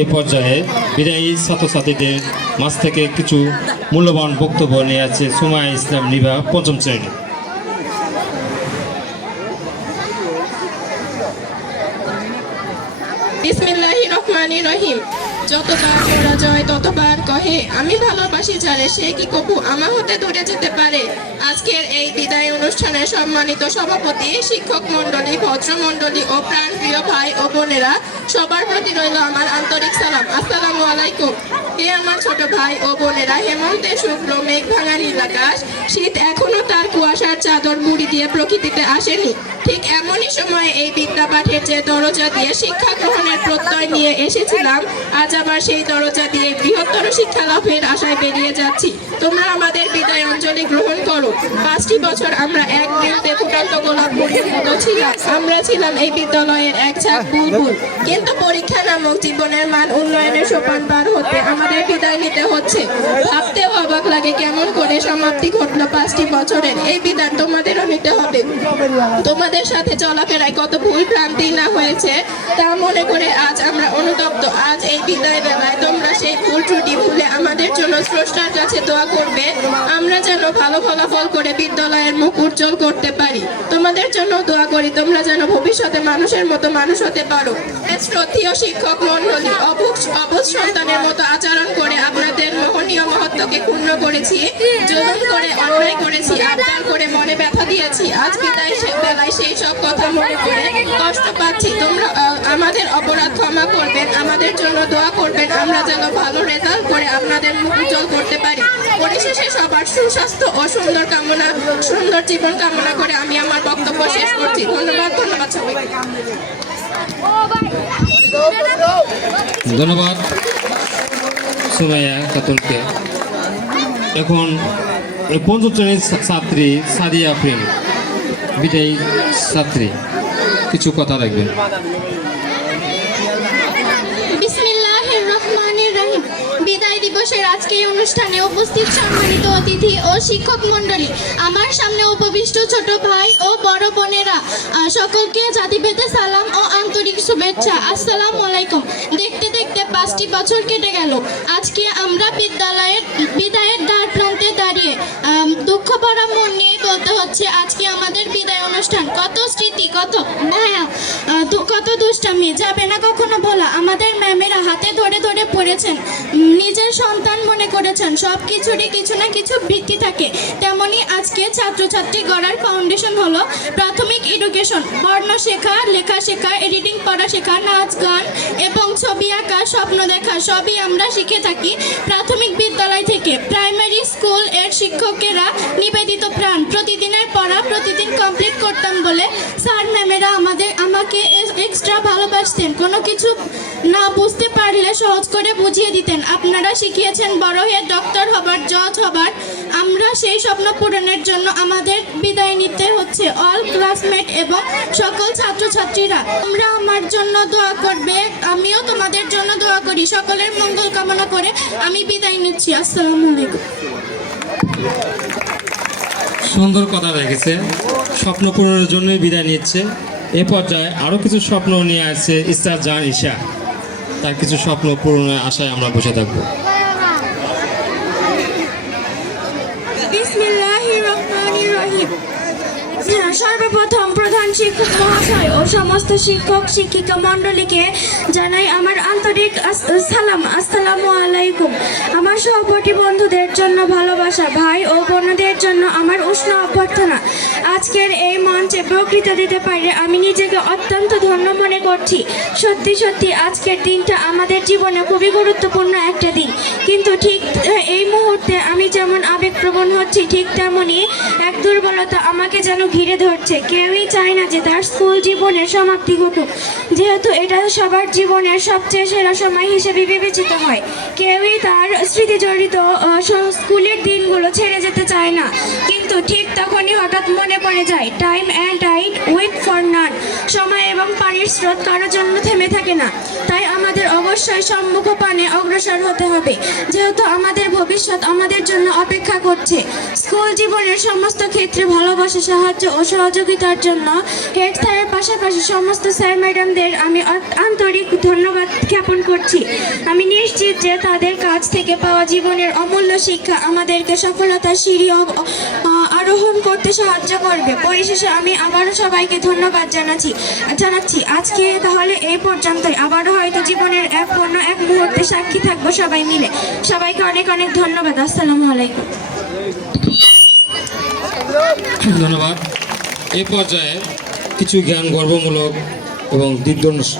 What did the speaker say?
এই পর্যায়ে বিদায়ী ছাত্রছাত্রীদের মাছ থেকে কিছু মূল্যবান বক্তব্য নিয়ে আছে সুমায় ইসলাম নিভা পঞ্চম শ্রেণি। বিসমিল্লাহি রহমানি রহিম যতবার করা যায় ততবার কহে, আমি ভালোবাসি যারে, সে কি কবু আমা হতে দূরে যেতে পারে? আজকের এই বিদায় অনুষ্ঠানে সম্মানিত সভাপতি, শিক্ষক মণ্ডলী, ভদ্র মণ্ডলী ও প্রাণপ্রিয় ভাই ও বোনেরা, সবার প্রতি রইল আমার আন্তরিক সালাম। আসসালামু আলাইকুম। হে আমার ছোট ভাই ও বোনেরা হেমন্তে শুক্র মেঘ ভাঙা নীল আকাশ, শীত এখনও তার কুয়াশার চাদর মুড়ি দিয়ে প্রকৃতিতে আসেনি। ঠিক এমনই সময়ে এই বিদ্যা পাঠের যে দরজা দিয়ে শিক্ষা গ্রহণের প্রত্যয় নিয়ে এসেছিলাম আজ আবার সেই দরজা দিয়ে বৃহত্তর শিক্ষা লাভের আশায় বেরিয়ে যাচ্ছি। তোমরা আমাদের বিদায় অঞ্জলি গ্রহণ করো। পাঁচটি বছর আমরা এক বৃন্তে ফুটান্ত গোলাপ ফুলের মতো ছিলাম। আমরা ছিলাম এই বিদ্যালয়ের এক ছাদ বুলবুল। কিন্তু পরীক্ষা নামক জীবনের মান উন্নয়নের সোপান পার হতে আমাদের বিদায় নিতে হচ্ছে। ভাবতেও অবাক লাগে কেমন করে সমাপ্তি ঘটলো পাঁচটি বছরের। এই বিদায় তোমাদেরও নিতে হবে। তোমাদের সাথে চলাফেরায় কত ভুল ভ্রান্তি না হয়েছে, তা মনে করে আজ আমরা অনুতপ্ত। আজ এই বিদায় বেলায় তোমরা সেই ভুল ত্রুটি ভুলে স্রষ্টার কাছে দোয়া করবে। আমরা যেন ভালো ফলাফল করে বিদ্যালয়ের মুখ উজ্জ্বল করতে পারি। তোমাদের জন্য দোয়া করি, তোমরা যেন ভবিষ্যতে মানুষের মতো মানুষ হতে পারো। শ্রদ্ধীয় শিক্ষক মন্ডলী অবুজ সন্তানের মতো আচরণ করে আপনাদের মোহনীয় মহত্বকে ক্ষুণ্ণ করেছি, জুলুম করে অন্যায় করেছি, আবদার করে মনে ব্যথা দিয়েছি। আজ বিদায় বেলায় সেই সব কথা মনে করে কষ্ট পাচ্ছি। তোমরা আমাদের অপরাধ ক্ষমা করবেন, আমাদের জন্য দোয়া করবেন, আমরা যেন ভালো রেজাল্ট করে আপনাদের মুখ উজ্জ্বল করতে পারি। পরিশেষে সবার সুস্বাস্থ্য ও সুন্দর কামনা, সুন্দর জীবন কামনা করে আমি আমার বক্তব্য শেষ করছি। ধন্যবাদ ধন্যবাদ সবাইকে। ধন্যবাদ সুমাইয়া খাতুনকে এখন পঞ্চম শ্রেণির ছাত্রী সাদিয়া প্রেম, বিদায়ী ছাত্রী। কিছু কথা রাখবেন। বিদায় দিবসের অনুষ্ঠানে উপস্থিত অতিথি ও আমার সামনে উপবিষ্ট ছোট ভাই ও বড় বোনেরা সকলকে জাতিভেদে সালাম ও আন্তরিক শুভেচ্ছা। আসসালামু আলাইকুম। দেখতে দেখতে পাঁচটি বছর কেটে গেল। আজকে আমরা বিদ্যালয়ের বিদায়ের দ্বার প্রান্তে ভরা মন নিয়ে বলতে হচ্ছে আজকে আমাদের বিদায় অনুষ্ঠান। কত স্মৃতি কত। হ্যাঁ আহ, দু- কত দুষ্টামি, যাবে না কখনো বলা আমাদের ম্যামেরা হাতে ধরে ধরে পড়েছেন নিজের সন্তান মনে করেছেন, সব কিছুরই কিছু না কিছু ভিত্তি থাকে। তেমনি আজকে ছাত্রছাত্রী গড়ার ফাউন্ডেশন হলো প্রাথমিক এডুকেশন বর্ণ শেখা, লেখা শেখা এডিটিং পড়া শেখা, নাচ, গান এবং ছবি আঁকা, স্বপ্ন দেখা, সবই আমরা শিখে থাকি প্রাথমিক বিদ্যালয় থেকে। প্রাইমারি স্কুলের শিক্ষকেরা নিবেদিত প্রাণ। প্রতিদিনের পড়া, প্রতিদিন কমপ্লিট করতাম বলে স্যার ম্যামেরা আমাদের, আমাকে এক্সট্রা ভালোবাসতেন। কোনো কিছু না বুঝতে পারলে সহজ করে বুঝিয়ে দিতেন। আপনারা শিখিয়েছেন বড় হয়ে ডক্টর হবার জজ হবার। আমরা সেই স্বপ্ন পূরণের জন্য আমাদের বিদায় নিতে হচ্ছে অল ক্লাসমেট এবং সকল ছাত্রছাত্রীরা। তোমরা আমার জন্য দোয়া করবে, আমিও তোমাদের জন্য দোয়া করি। সকলের মঙ্গল কামনা করে আমি বিদায় নিচ্ছি। আসসালামু আলাইকুম। সুন্দর কথা রেখেছে স্বপ্ন পূরণের জন্যই বিদায় নিচ্ছে। এ পর্যায়ে আরও কিছু স্বপ্ন নিয়ে আসছে ইস্তার জান ইশা তার কিছু স্বপ্ন পূরণের আশায় আমরা বসে থাকব। রহমানির রহিম। সর্বপ্রথম প্রধান শিক্ষক মহাশয় ও সমস্ত শিক্ষক শিক্ষিকা মণ্ডলীকে জানাই আমার আন্তরিক সালাম, আসসালামু আলাইকুম। আমার সহপাঠী বন্ধুদের জন্য ভালোবাসা, ভাই ও বোনদের জন্য আমার উষ্ণ অভ্যর্থনা। আজকের এই মঞ্চে বক্তৃতা দিতে পারে আমি নিজেকে অত্যন্ত ধন্য মনে করছি। সত্যি সত্যি, আজকের দিনটা আমাদের জীবনে খুবই গুরুত্বপূর্ণ একটা দিন। কিন্তু ঠিক এই মুহূর্তে আমি যেমন আবেগপ্রবণ হচ্ছি, ঠিক তেমনই এক দুর্বলতা আমাকে যেন ঘিরে ধরছে। কেউই চায় না যে তার স্কুল জীবনের সমাপ্তি ঘটুক। যেহেতু এটা সবার জীবনের সবচেয়ে সেরা সময় হিসেবে বিবেচিত হয়। কেউই তার স্মৃতি জড়িত স্কুলের দিনগুলো ছেড়ে যেতে চায় না। কিন্তু ঠিক তখনই হঠাৎ মনে পড়ে যায় time and tide wait for none সময় এবং পানির স্রোত কারোর জন্য থেমে থাকে না। তাই আমাদের অবশ্যই সম্মুখ পানে অগ্রসর হতে হবে। যেহেতু আমাদের ভবিষ্যৎ আমাদের জন্য অপেক্ষা করছে। স্কুল জীবনের সমস্ত ক্ষেত্রে ভালোবাসা, সাহায্য ও সহযোগিতার জন্য হেড স্যারের পাশাপাশি সমস্ত স্যার ম্যাডামদের আমি আন্তরিক ধন্যবাদ জ্ঞাপন করছি। আমি নিশ্চিত যে তাদের কাছ থেকে পাওয়া জীবনের অমূল্য শিক্ষা আমাদেরকে সফলতার সিঁড়ি আরোহণ করতে সাহায্য করবে। পরিশেষে আমি আবারও সবাইকে ধন্যবাদ জানাচ্ছি জানাচ্ছি। আজকে তাহলে এই পর্যন্তই। আবারও হয়তো জীবনের এক অন্য এক মুহূর্তে সাক্ষী থাকব সবাই মিলে। সবাইকে অনেক অনেক ধন্যবাদ। আসসালামু আলাইকুম। ধন্যবাদ। এই পর্যায়ে কিছু জ্ঞান গর্বমূলক এবং দিগ্দর্শ